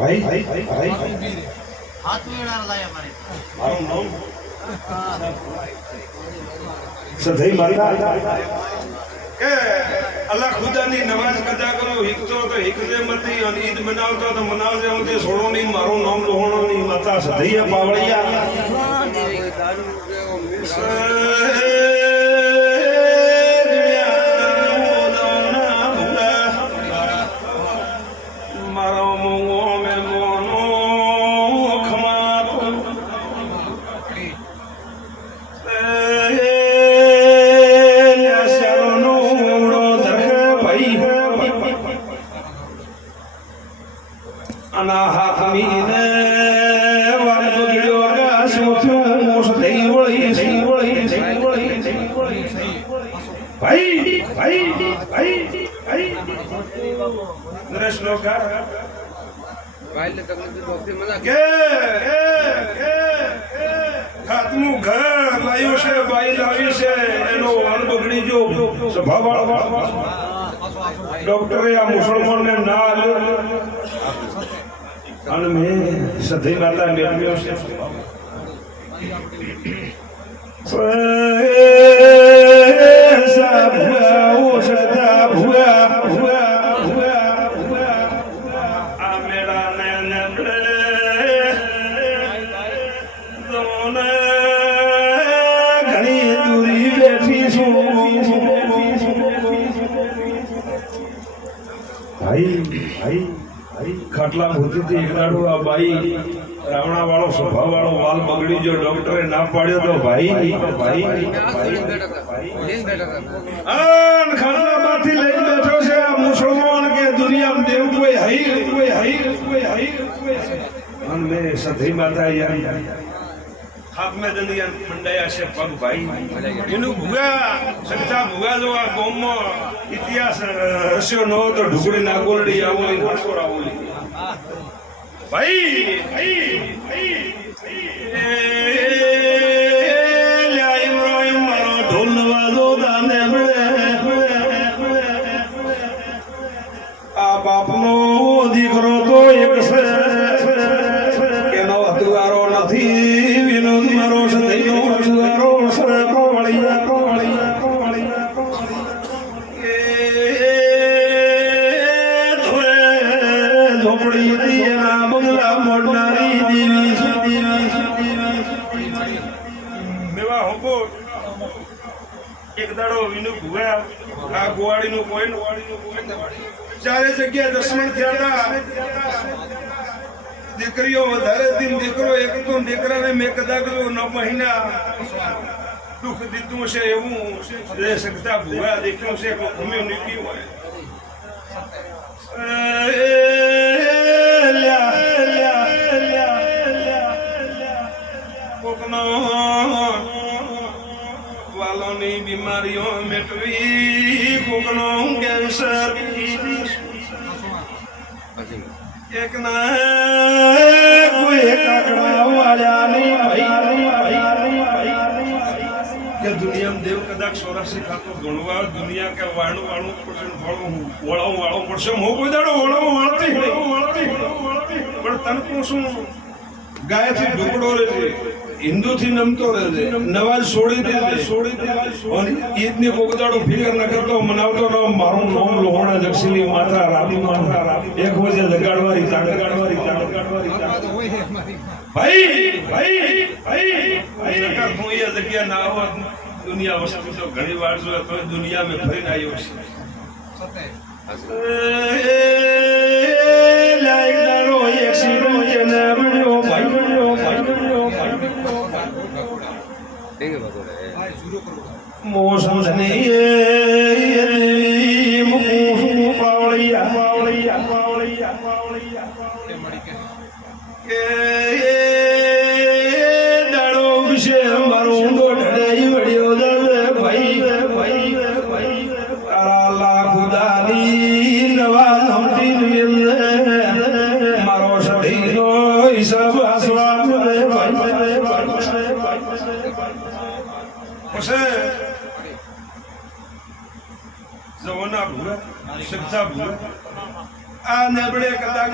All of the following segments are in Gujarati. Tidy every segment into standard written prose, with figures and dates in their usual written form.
ભાઈ ભાઈ ભાઈ ભાઈ હાથ મેળા લાયા મારે મારું નામ સધઈ માતા કે અલ્લાહ ખુદાની નમાજ કદા કરો હિકતો તો હિકજે મતી અને ઈદ મનાવતો તો મનાવજે મતે છોડો નહીં મારું નામ લોહણો નહીં માતા સધઈ પાવળિયા ભાઈ ભાઈ ભાઈ ભાઈ નરેશ લોકા ભાઈ લે તકલીફ દોસ્તી મજા કે ખાતમું ઘર લાવ્યું છે ભાઈ લાવી છે એનો વાલ બગડી જો સ્વભાવ ડોક્ટરે આ મુસલમાનને ના આલ્યો અને મેં સધી માતા મેળવ્યો છે ખાટલા ભૂતી એક દાડો આ બાઈ રાવણા વાળો સ્વભાવ વાળો વાલ બગડી જો ડોક્ટરે ના પાડ્યો તો ભાઈ ભાઈ ખાટલા માંથી લઈ બેઠો છે આ મુસલમાન કે દુનિયામાં દેવ કોઈ હઈ અને મેં સધી માતા યાર હાથ મેં દંડિયા મંડાયા છે પગ ભાઈ એનું ભૂગા સગતા ભૂગા જો આ ગોમમાં ઇતિહાસ રસ્યો ન તો ઢુકડી ના ગોલડી આવોલી ઘાસોર આવોલી ભાઈ ભાઈ મારો ઢોલ વાજો દાને આ બાપનો દીકરો તો એક છે એનો હતુવારો નથી વિનોદ મારો સદૈનો હતુવારો છે એક દાડો વિનુ ભૂગા આ ગોવાડીનું કોઈ ચારે જગ્યાએ દર્શન થયા દીકરીઓ વધારે દિન દીકરો એક તો દીકરાને મેં કદાચ 9 મહિના દુઃખ દીધું છે એવું સગતા ભૂગા દેખ્યું છે ગમ્યું નીકળ્યું હોય વાલોની બીમારીઓ મેટવી કોકનો કેન્સર એક ના કોઈ કાકડા વાળાની કે દુનિયામાં દેવ કદાચ 84 ખાતો ગણવા દુનિયા કે વાળું વાળું પડશે વાળો પડશે હું કોઈ દાડો વાળતી પણ તને શું ગાયથી ઢોકળો રહે છે હિન્દુ થી નમતો રહે છે નવાજ છોડી દે ઈદ ની કોકદાડો ફિકર ન કરતો મનાવતો ન મારું નામ લોહણા જક્ષીલી માતા રાબી માતા એક વજે જગાડવારી ભાઈ ભાઈ ભાઈ હું એ જગ્યા ના હોત દુનિયા વસ્તુ તો ઘણી વાર જોયા તો દુનિયા મેં ફરીને આવ્યો છે મોસમ દાડો વિશે મારો ઊંડો ઢળાઈ વળ્યો ભાઈ તારા ખુદાની નવા નમતી મારો સધીનો હિસાબ આસવા જવાના ભૂરા શિક્ષા ભૂરા આ નેબડે કદાચ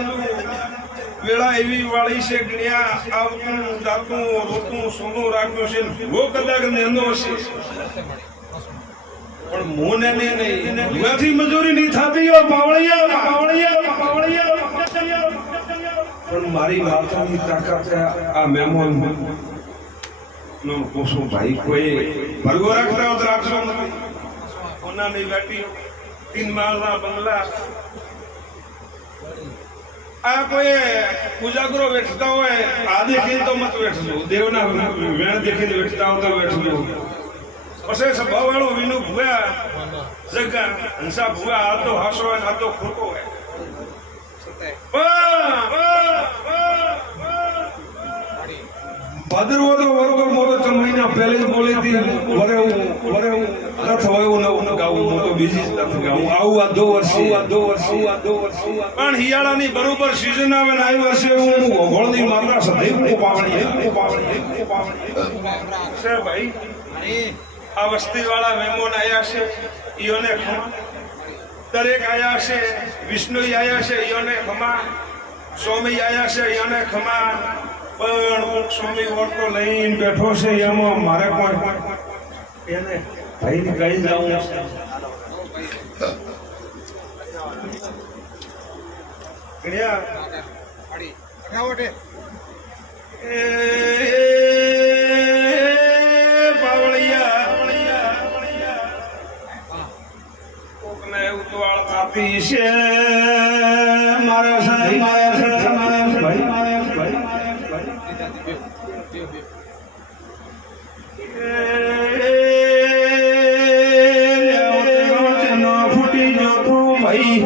વેળા એવી વાળી છે કે ત્યાં આવતું જાતું રોતું સોનું રાખ્યું છે ભૂવો કદાચ નેનો છે પણ મોને નહીં ભૂવાથી મજૂરી નહીં થતી હો પાવળિયા પણ મારી માતાની તાકાત આ મહેમાન નો કોસો ભાઈ કોઈ ભરગો રાખતા હોત રાખશો કોનાની વાટી 3 માળના બંગલા આ કોઈ ઉજાગરો બેઠતા હોય આ દેખીને તો મત બેઠજો દેવના વેણ દેખીને બેઠતા હોય તો બેઠજો પછી સ્વભાવવાળો વિનુ ભૂયા જગા હંસા ભૂયા આ તો હાસો હોય આ તો ખોટો હોય ભાદરવો તો બરોબર મોટો 3 મહિના પહેલે જ બોલી હતી વરે હું રથ હોય હું ગાવું હું તો બીજી જ નથી ગાવું આવું આ 2 વર્ષ પણ હિયાળાની બરોબર સીઝન આવે ને આ વર્ષે હું ઘોળની માત્રા સધી હું પાવણી છે ભાઈ આ વસ્તીવાળા મહેમાન આયા છે ઈઓને ખમા દરેક આયા છે વિષ્ણુ આયા છે ઈઓને ખમા સ્વામી આયા છે ઈઓને ખમા પણ સ્વામી ઓટો લઈને બેઠો છે એમાં મારે કોઈ એને ભાઈને કઈ જાવું કોકને ઉતવાળ કાપી છે મારા સાથી ફૂટી જતો ભાઈ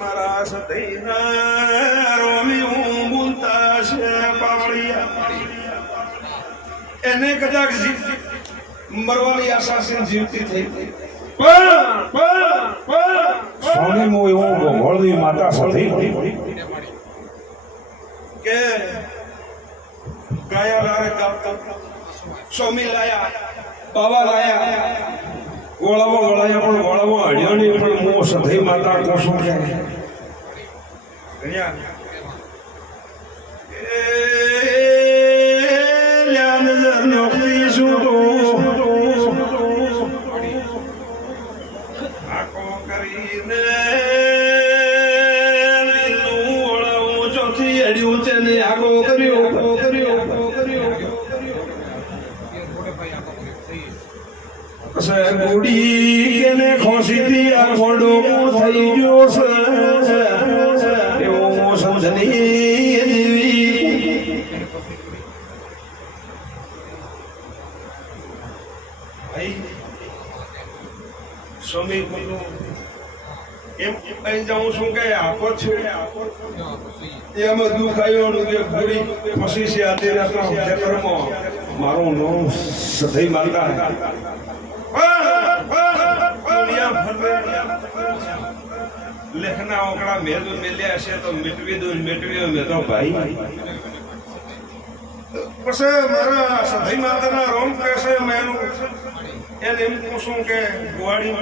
મારા સદૈના રોમી હું બોલતા છે પાવળિયા એને કદાચ મરવાની આશા છે જીવતી થઈ સોની મો એવો ગોળની માતા સાથે કે ગાયા લારે ગાવતા સ્વામી લાયા બાબા લાયા ગોળાવો ગળાયા પણ ગોળાવો હડ્યો નહીં પણ મો સધી માતા કોસો ક્યાં નોકરી શું આખો કરીને ઓળાવું ચોથી અડ્યું છે ને આગો કર્યો ગોડી કેને ખોસીથી આ ઘોડો થઈ ગયો છે એવો સમજની દેવી સ્વામી એમ અહીં જાઉં છું કે આપો છે એમાં દુઃખ આવ્યો કે ઘોડી ખસી છે અત્યારે ખેતરમાં મારું નામ સધઈ માતા લેખના ઓકડા મેદું મેલ્યા છે તો મેટવી દઉં મેટવી મેં તો ભાઈ પછી મારા સધઈ માતાના રોમ કહેશે મેં એને એમ પૂછું કે ગોવાડી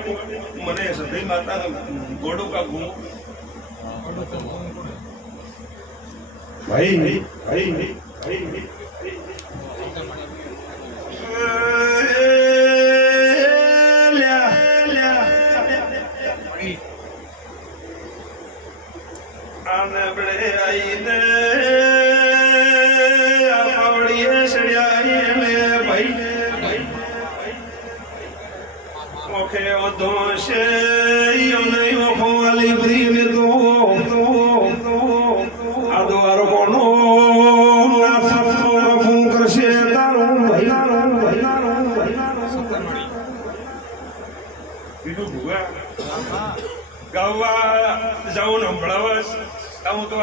મને સધઈ માતાનું ગોડું કા ગુમ ભાઈ આને બળે આઈને આવડીએ સડ્યા ભાઈ ઓકે ઓદોશે યોને ઓખો વાલી ભરીને તો આ દોરો કોનો ના ફતો ફોન કરશે તારું ભાઈ બીજું ભૂવા ગાવા જાઉં ને હંભળાવા આવું તો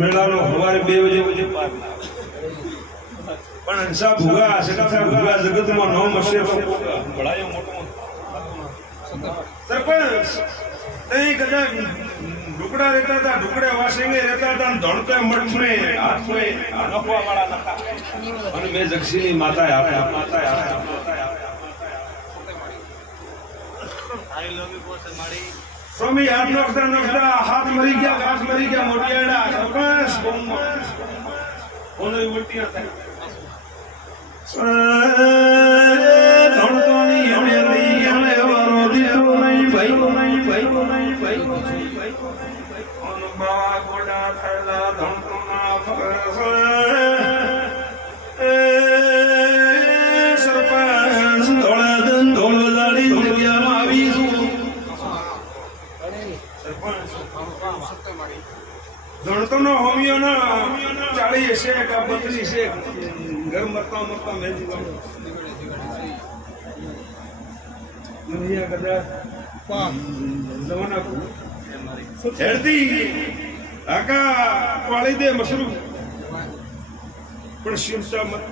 મેળાનો સવારે 2 વાગે પાર પણ હંસા ભૂગા સકાસા ભૂગા જગતમાં નામ હશે તો ભળાયો મોટો સરપંચ તઈ કદાચ ઢુકડા રહેતા હતા ઢુકડે વાસિંગે રહેતા હતા ધણતે મઠને હાથમે નફવા વાળા નતા અને મેં જક્ષીની માતાએ આપ્યા સ્વામી હાથ નોખતા હાથ મરી ગયા, ઘાસ મરી ગયા, મોટિયાડા સરપંચ ગામમાં ઓનરી ઉલટીયા થાય. ધણતોની અમે લઈ અમે વારો દીધો નહીં ભાઈ અનુભવા ગોડા થયેલા ધણતોના ફરસ સરપંચ ધોળો દાડી દુનિયામાં આવીશું. ધણતોનો હોમિયોના 40 છે કે 32 છે ઘર મરતા મરતા મેજી ગયો. દુનિયા કદાચ જવાના હેડતી આકા વાળી દે મશરૂમ પણ શિવતા મત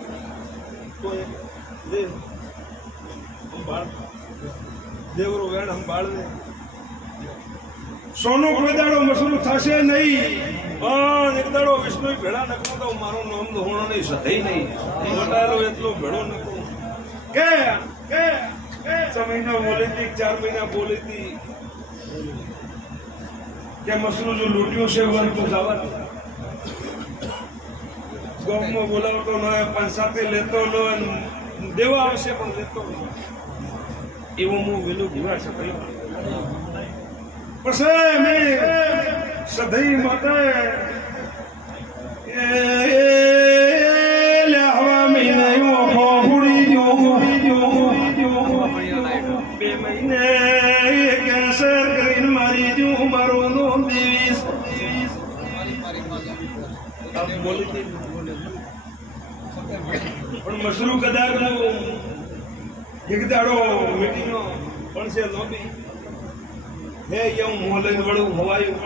કોઈ દે સંભાળ દેવરો વેણ સંભાળ દે. સોનો કોઈ દાડો મશરૂમ થશે નહીં. એક દાડો વિષ્ણુ ભેળા નખો તો મારો નામ દોહણો નહીં સધઈ નહીં મોટાલો એટલો ભેળો નખો કે 6 મહિના બોલી હતી 4 મહિના બોલી હતી કે મશરૂમ જો લૂંટ્યું છે વન તો જવા ગામમાં બોલાવતો ન પંચાયતે લેતો લો દેવા આવશે પણ લેતો એવું હું વેલું ભૂલા છે પછી મેં સધઈ માટે લેવા મહિના ફોફડી જો 2 મહિને કેન્સર કરીને મારી જો મારો નામ દેવીશ બોલી પણ મશરૂ કદાચ એક દાડો મીટિંગનો પણ છે લોબી હે એવું મોં લઈને વળું હવાયું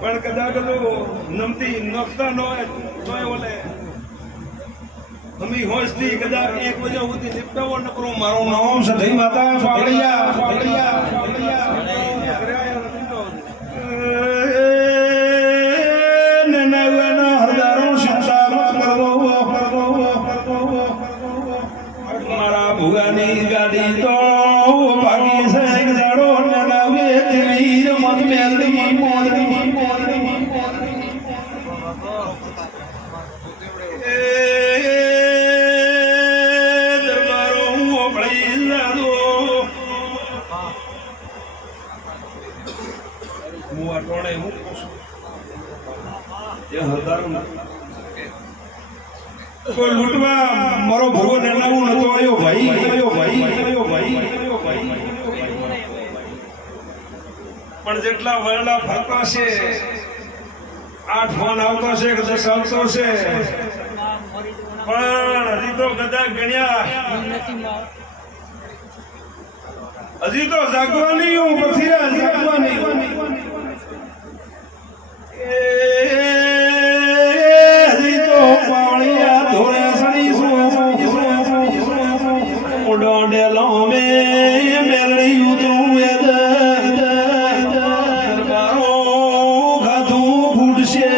પણ કદાચ નમતી નખતા ન હોય ઓલે હમી હોશથી કદાચ 1 વાગ્યા સુધી નિપટાવો ન કરો. મારું નામ સધઈ માતા પાવડિયા નનવના હરદારો શિક્ષા કરવો મારા ભુગાની ગાડી તો ભાગી છે એક દાડો નનવે વીર મત મેલડી દરબારો ઓપળી લાદો મુઆ ટોણે હું એ હરદારો કોઈ લૂંટવા મારો ભગવો નવું નતો આવ્યો ભાઈ પણ જેટલા વરલા ફરતા છે 8 ફોન આવતો છે કે 10 આવતો છે પણ હજી તો કદાચ ગણ્યા હજી તો જાગવાની હું પછી જાગવાની હજી તો પાવળિયા ધોળે સડી ઉડોડે લોમે મેલડી ઉતરું દરબારો ખાધું ફૂટશે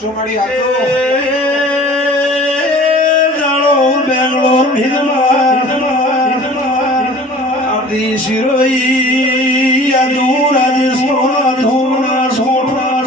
ચોમાડી જાળો બેંગ્લોર આદિ શિરોઈ યાદુ રાજસ્થાન ધોના સોના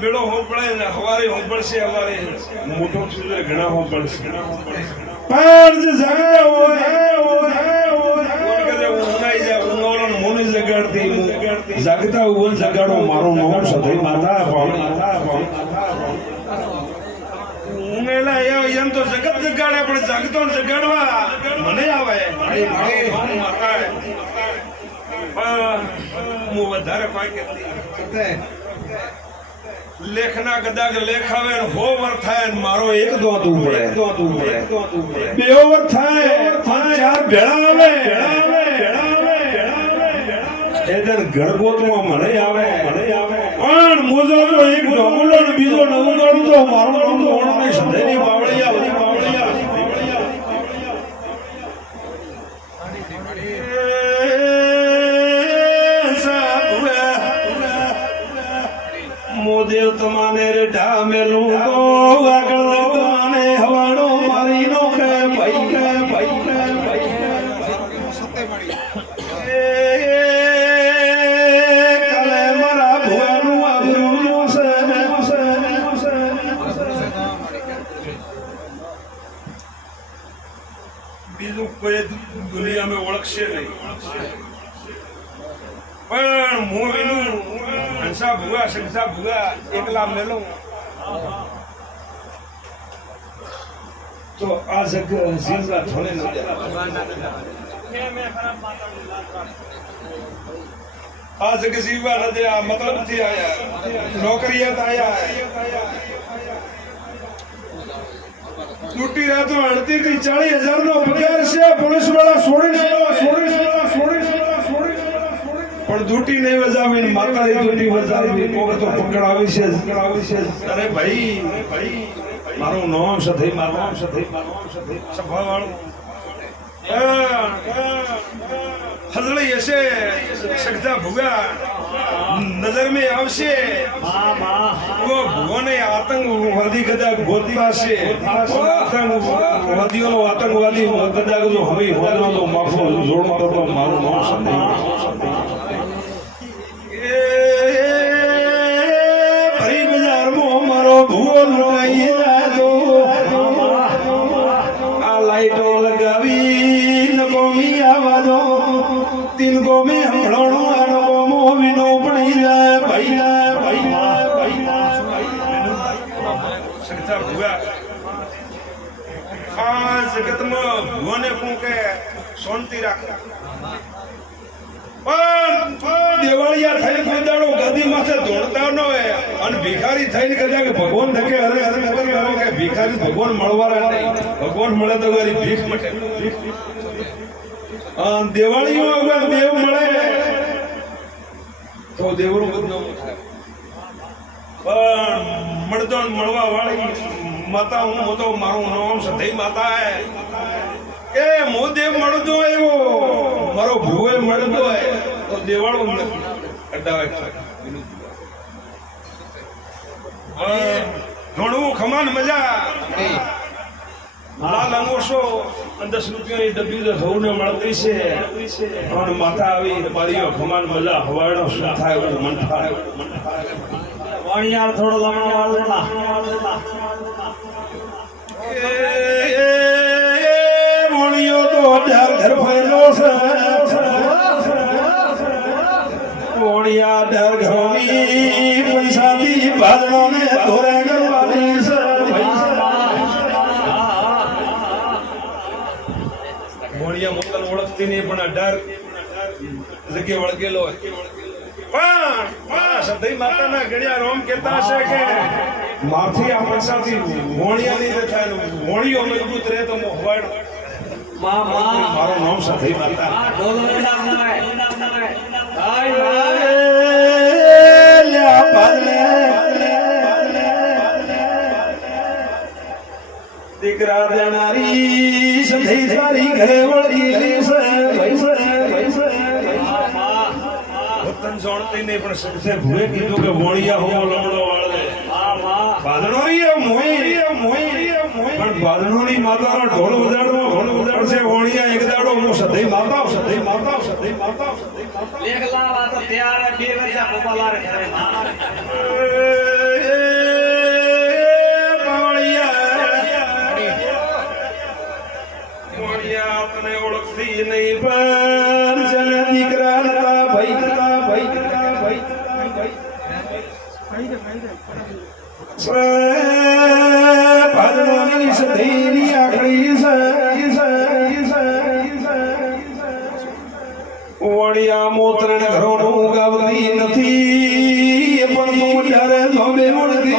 બેડો હોંપળે ને હવારે હોંપળશે હવારે મોટો ચૂલે ઘણા હોંપળશે પણ જે જાગે હોય મોની જગાડતી જાગતા ઉભો જગાડો મારો નામ સધઈ માતા ઉમેલા એમ તો જગત જગાડે પણ જાગતો જગાડવા મને આવે હું વધારે પાકે લેખના કદાચ લેખાવે હો વર થાય મારો એક દોતું પડે બે વર થાય 4 ભેળા આવે એદર ઘરગોતમાં મને આવે પણ મોજો તો એક ઢોકળો ને બીજો નવું ગાડું તો મારું નામ તો ઓણને સધઈની બાવળી દેવ તમાને રે ઢામેલું તો આગળ તમાને હવાડો મારી નો કે ભાઈ કે ભાઈ કે ભાઈ કાલે મારા ભુવાનું આબરૂ જોશે બીજું કોઈ દુનિયામાં ઓળખશે નહીં પણ હું એનું હંસા ભૂગા સંસા ભૂગા એકલા મેલું તો આ જગ જીવવા થોડે ન આ જગ જીવવા ન દે આ મતલબ થી આયા નોકરીયાત આયા તૂટી રાતો 38 થી 40,000 નો પગાર છે પોલીસ વાળા છોડી પણ દૂટી નહીં વજાવી માતા દૂટી વજાવી કોક તો પકડાવી છે અરે ભાઈ મારું નામ સધઈ મારું નામ સધઈ સભા વાળું હજળી હશે સગતા ભૂગા નજર में આવશે वो ભુવને આતંકવાદી કદા ગોતતા છે આતંકવાદીઓનો આતંકવાદી કદા જો હવે હોદનો તો માફો જોડતો તો મારું નામ સધઈ ફરી બજારમાં મારો ભૂવો લગાઈ જાતો આ લાઈટો લગાવી નકોમી આવાજો તીન ગોમે હમણો આનો ગોમો વિનો પડી જાય ભાઈ સગતા ભૂગા આ જગતમાં ભૂવાને કોણ કે શાંતિ રાખે પણ દેવાળિયા થઈને કોઈ દાડો ગદી માથે દોડતા ન હોય અને ભિખારી થઈને કદાચ ભગવાન ધકે અરે કે ભિખારી ભગવાન મળવાના નહીં ભગવાન મળે તો ગરી ભીખ મટે દેવાળીઓ અગર દેવ મળે તો દેવનું બદનામ થાય પણ મળતો મળવા વાળી માતા હું તો મારું નામ સધઈ માતા હે કે હું દેવ મળતો એવો મારો ભૂવે મળતો હોય તો દેવાળો નથી અડાવે ઘણું ખમાન મજા લાલ અંગોશો 10 રૂપિયાની ડબ્બી તો સૌને મળતી છે પણ માતા આવી બારીઓ ખમાન મજા હવાડો શું થાય એવું મન થાય વાણિયાર થોડો લમણો વાળો મોણિયો તો 18 ઘર ફેરો છે મોણિયા 18 ઘરોની પૈસાથી બાદણોને ધોરે કરવાની છે મોણિયા મોતન ઓળખતી નહીં પણ 18 જગ્યા વળગેલો હોય પણ સધઈ માતાના ગણ્યા રોમ કહેતા છે કે માથી આ પૈસાથી મોણિયા નહીં થાય મોણિયો મજબૂત રહે તો મોહવાડ મારું નામ સધઈ માતા દીકરા દેનારી સધઈ તારી ઘરે વળગી જોણતી નહીં પણ સગસે ભૂએ કીધું કે મોણિયા હો લમડો વાળે બાદણો પણ બાદણોની માતાનો ઢોલ વજાડશે મોણિયા એક દાડો હું સધઈ માતા લેખલા વાત ત્યારે બે વર્ષા ગોપાલાર ઘરે મોણિયા તને ઓળખતી નહીં પણ જને દીકરા નતા ભાઈ ભાદરવાની સધઈની આખરી વણિયા મોત્રણ ઘરોનું ગાવતી નથી પણ તું જ્યારે ધોબે વળતી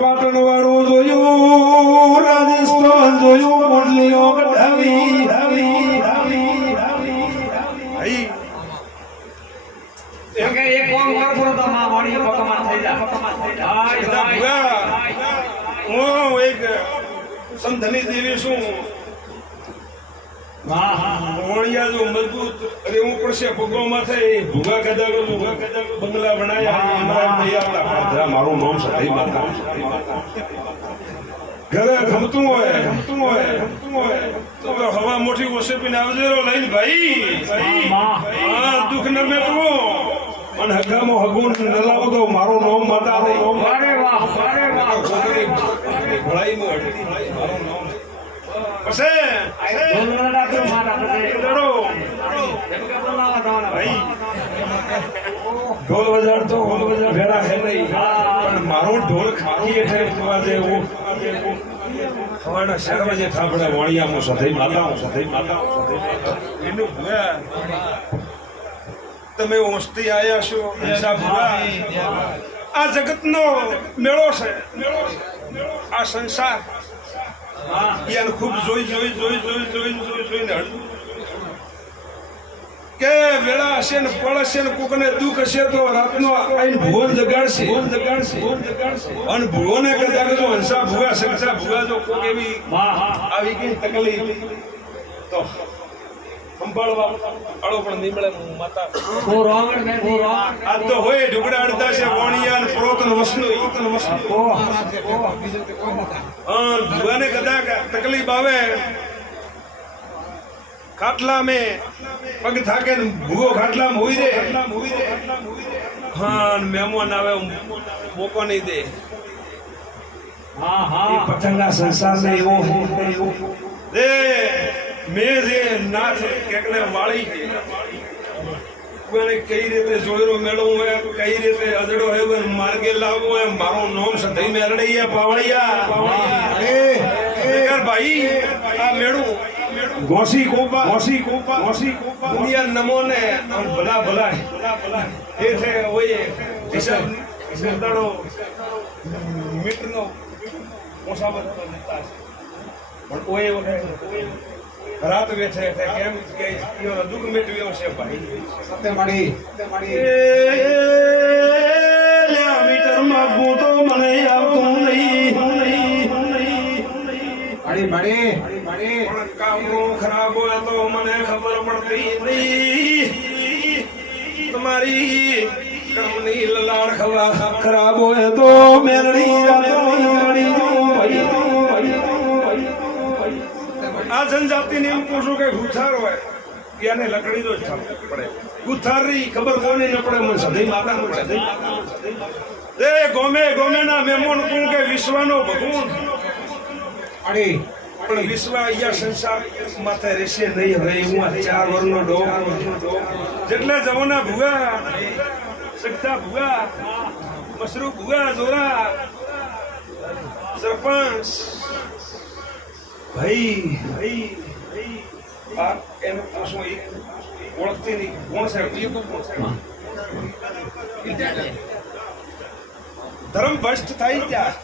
પાટણ વાળું જોયું રાજસ્થાન જોયું મોડલીઓ કઢાવી એક કોમ કરતો તો માં વાણીઓ પકમાં થઈ જાય હું એક સંધની દેવી છું વાહ વણિયા જો મજબૂત રહેવું પડશે ભગવામાં થાય ભૂગા કદાકો બંગલા બનાયા ઇમરાન નહીં આવતા પાદરા મારું નામ સદાય માતા ઘરે ગમતું હોય તો હવા મોટી ઓસેપીને આવજે લઈને ભાઈ હા દુઃખ ન મેટવો અને હગામાં હગુન ન લાવો તો મારું નામ માતા અરે વાહ છોકરી ભળાઈમાં અડતી મારું નામ પછી ઢોલવાડા તો મારા પછી દડો એમ કે બોલાવા જવાના ભાઈ ઢોલ વજાડતો ભેડા હે નહીં પણ મારો ઢોલ ખાકી એટલે જોવા જેવું ખવાના શહેરમાં જે થાપડે વાણિયામાં સધઈ માતા એનું ભૂયા તમે ઓસતી આયા છો હંસા ભૂયા આ જગતનો મેળો છે આ સંસાર યાર ખૂબ જોઈને હળવું કે વેળા હશે ને પળ હશે ને કોકને દુઃખ હશે તો રાતનો આઈને ભુવન જગાડશે અને ભુવને કદાચ જો હંસા ભુગા સગસા ભુગા જો કોક એવી આવી ગઈ તકલીફ તો સંભાળવા આળો પણ નહીં મળે માતા આ તો હોય ઢુકડા અડધા છે વણિયા ને પ્રોત ને વસનું ભુવાને કદાચ તકલીફ આવે ખાટલા में પગ થાકે ને ભૂગો ખાટલામાં હોઈ રે હા મહેમાન આવે મોકો નહીં દે એ પતંગના સંસારને એવો રે મેં જે નાથ કેકને વાળી છે કઈ રીતે જોયરો મેળવવું હોય કઈ રીતે અજડો હોય માર્ગે લાવવો હોય મારું નામ સધઈ મેરડૈયા પાવળિયા ભાઈ આ મેળું ગોસી કોપા દુનિયા નમો ને ભલા એ છે ઓય હિસાબ દાડો મીટરનો ઓછામાં દેતા પણ ઓય રાત બેઠે કેમ કે દુઃખ મેટવ્યો છે ભાઈ સત્યમાળી મીટર માં તો મને આવતું નહીં પણ કામરો ખરાબ હોય તો મને ખબર પડતી નહીં તમારી કર્મની લલાડ ખરાબ હોય તો મેલડી આ જનજાતિને એમ પૂછું કે ગુથાર હોય એને લકડી તો જ પડે ગુથારની ખબર કોને ન પડે મને સદઈ માતા પડે એ ગોમે ના મહેમાન તું કે વિશ્વનો ભગવાન પણ વિશ્વ અહીંયા સંસાર માથે રહેશે નહીં હવે હું આ 4 વર્ષનો ડોગ જેટલા જવાના ભૂગા સગતા ભૂગા મસરૂ ભૂગા જોરા સરપંચ ભાઈ આ એનો પૂછો ઓળખતી નહીં કોણ છે ધર્મ ભ્રષ્ટ થાય ત્યાં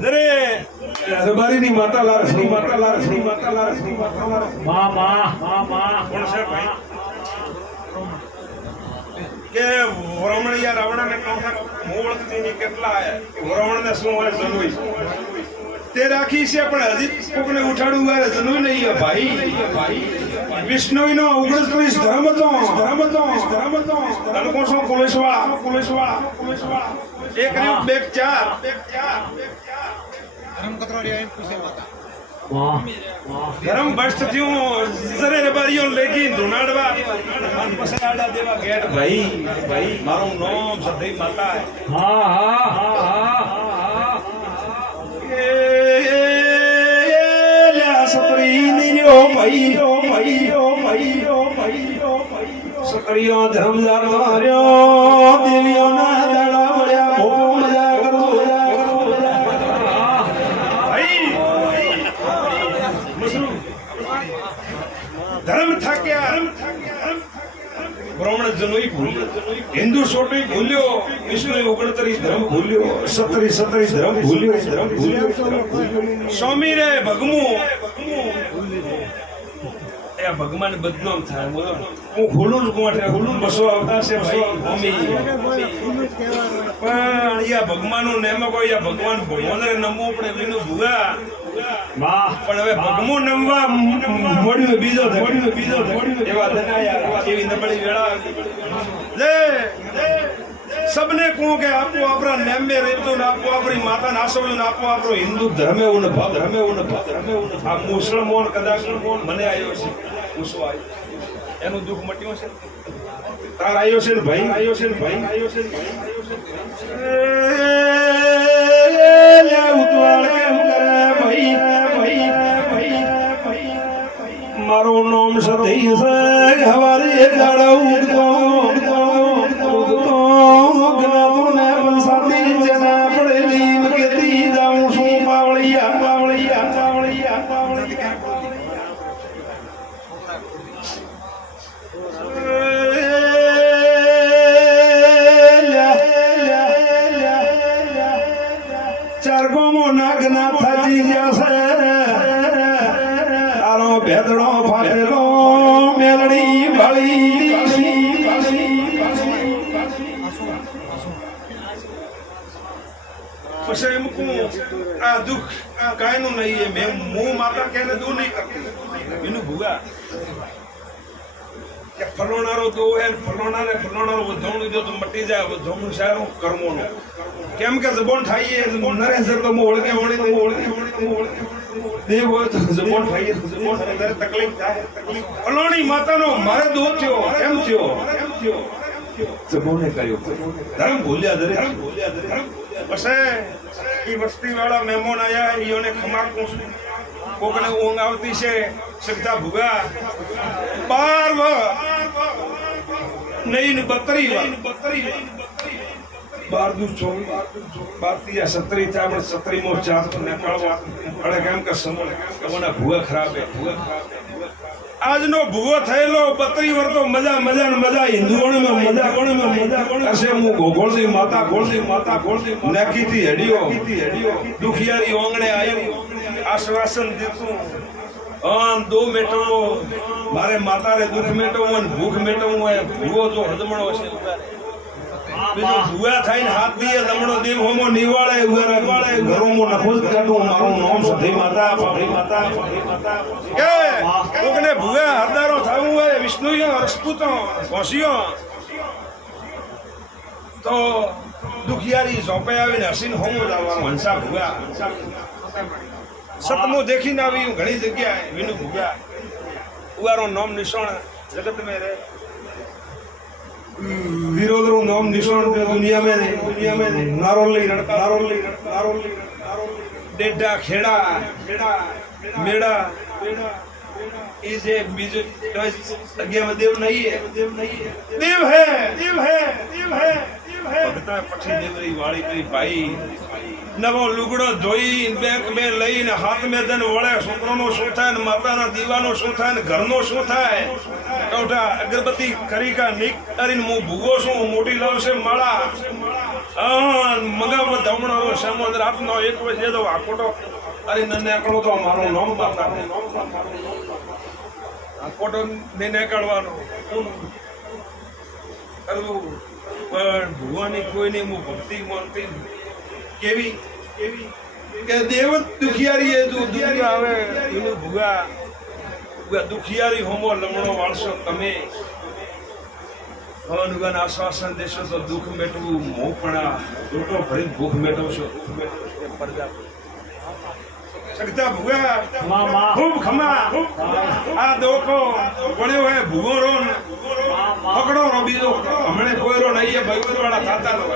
દરબારીની માતા લાર શ્રી માતા લાર કોણ છે ભાઈ કે વરમણિયા રાવણાને કહું ઓળખતી નહીં કેટલા આયા વરમણને શું હોય જનોઈ તે રાખી છે પણ હજી કોકને ઉઠાડવું વારે જનોઈ નહીં ભાઈ વિષ્ણુનો 39 ધર્મ હતો તને કોણ છો પોલીસવાળા એક રહ્યું બે ચાર ધર્મ ભ્રષ્ટ થયું જરે રબારીઓ લેગી ધુનાડવા પછી આડા દેવા ગેટ ભાઈ મારું નામ સદઈ માતા સકરીઓ ધર્મ જાણ્યો દેવીઓના દાડા મળ્યા ભોગો મજા કરો ધર્મ થાક્યા બ્રાહ્મણ જનોઈ ભૂલ્યો હિન્દુ સોટી ભૂલ્યો વિષ્ણુ 39 ધર્મ ભૂલ્યો 37 ધર્મ ભૂલ્યો સ્વામી રે ભગમું એ ભગવાન બદનામ થાય બોલો હું હુલું બસો આવતા છે ભાઈ પણ યા ભગવાનનું નેમ કોઈ યા ભગવાન રે નમવું પડે વિનું ભૂગા વાહ પણ હવે ભગમો નમવા મળ્યું બીજો એવા ધનાયા એવી નબળી વેળા લે सबने को के आपको अपना नेम में रहतो न आपको अपनी माता नासवलो न आपको આપણો હિન્દુ ધર્મે ઉન ભાવ આ મુસલમાન કદાચ મને આયો છે પૂછો આયો એનું દુઃખ મટ્યું છે તાર આયો છે ને ભાઈ લે ઉતવાળ કેમ કરે ભાઈ મારું નામ સતી છે હવારી દાડા ઉગતો ભેદડો ફાટેલો મેલડી ભાળી પછી એમ કહું આ દુઃખ કાંઈ નું નહીં મેં મું માતા કે દૂર નહીં કરતી એનું ભૂગા કે ફલોણારો દો હે ફલોણારો વધવણું જો તો મટી જાય વધવણું સારું કર્મોનું કેમ કે જબોન થાય નરેન્દ્ર તો ઓળખે દેવ હોય તો જબોન થાય તકલીફ થાય ફલોણી માતાનો મારે દોષ થયો કેમ થયો જબોને કર્યો ધર્મ ભૂલ્યા દરે પછી એ વસ્તી વાળા મહેમાન આયા ઈઓને ખમા પૂછું કોકને ઊંઘ આવતી છે સગતા ભૂગા 12 નહીં 32 12 દુ 24 17 ચામડ 17 મો ચાર નીકળવા અડે કેમ કે સમય કમના ભૂગા ખરાબ હે આજનો ભૂગો થયેલો 32 વર્ષ તો મજા હિન્દુઓને મજા હશે હું ગોળદી માતા નાખીથી હડિયો દુખિયારી ઓંગણે આવ્યો આશ્વાસન દીધું દો મેટો મારે માતારે દુઃખ મેટો અને ભૂખ મેટો ભૂગો તો હદમણો છે બીજું ભૂગા થઈને હાથ દીએ લમણો દેવ હોમો નિવાળે ઘરોમો નખોદ કાઢું મારું નામ સધી માતા કે કોકને ભૂગા હરદારો થવું હોય વિષ્ણુયો રસપૂતો કોશિયો તો દુખિયારી ઝોપે આવીને હસીને હોમો લાવવાનો હંસા ભૂગા સતમો દેખીને આવી ઘણી જગ્યાએ વિનુ ભૂગા ઉગારો નામ નિશાન જગત में रहे વિરોધનું નામ નિશાન દુનિયા में નારોલી ડેડા ખેડા મેડા એ જે બીજો જગ્યામાં દેવ નહીં દેવ હે ભગતા પછી દેવરી વાળી કરી ભાઈ નવો લુગડો ધોઈ બેંક में લઈને હાથ में દન વળે છોકરોનો શું થાય ને માતાના દીવાનો શું થાય ને ઘરનો શું થાય કૌઠા અગરબત્તી કરી કા નીક કરીને હું ભૂગો છું મોટી લાવશે માળા મગાવ ધમણો સમુદ્ર રાતનો 1 વાગે તો આકોટો અરે નને આકડો તો મારું નામ માતા આકોટો ને નીકળવાનો કરવું પણ ભગવાનની કોઈની હું ભક્તિ માનતી કેવી કે દેવ દુખિયારી એ દુખિયારી આવે એનું ભૂગા દુખિયારી હોમો લમણો વાળશો તમે ભગવાન આશ્વાસન દેશો તો દુઃખ મેટવું મોપણા લોટો ભરી ભૂખ મેટવશો પરજા સગતા ભૂગા ખૂબ ખમા આ દોકો વળ્યો હે ભૂગો રો પકડો રો બીજો હમણે કોઈ રો નહીં ભગવત વાળા થાતા રો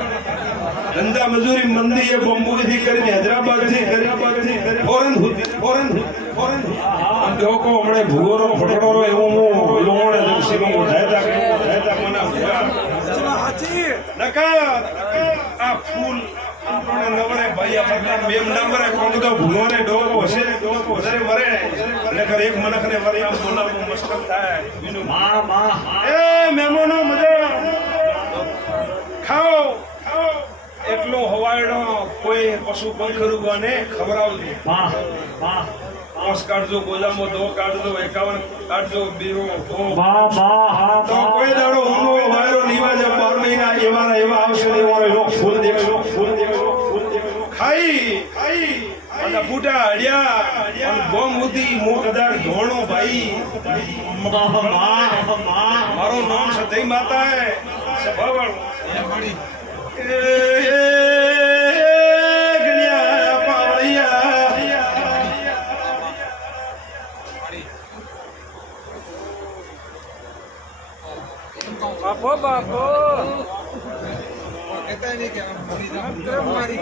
ધંધા મજૂરી મંદી એ બોમ્બુથી કરીને હૈદરાબાદથી ફોરેન દોકો હમણે ભૂગો રો પકડો રો એવું હું લોણે દક્ષિણો ધાયતા મના ભૂગા નકા આ ફૂલ નવરે ભાઈ આપણા મેમ નંબરે કોણ તો ભૂલોને ડોકો હશે વધારે વરે નકર એક મનખને વરે આમ બોલાવું મુશ્કેલ થાય બીનું એ મહેમાનો મજા ખાઓ એટલો હવાયડો કોઈ પશુ પંખરું બને ખવડાવજો પાંચ કાઢજો ગોજામાં 2 કાઢજો 51 કાઢજો બીરો તો કોઈ દાડો ઊંડો હવાયડો નીવાજે 12 મહિના એવા આવશે એવાનો ફૂલ દેખો ખાઈ અને ફૂટા હડ્યા અને ગોમ ઉધી મો કદાચ ધોણો ભાઈ મારું નામ સદઈ માતા હે સભાવાળો ગણ્યા પાવળિયા બાપો બાપો કહેતા નહીં કે મારી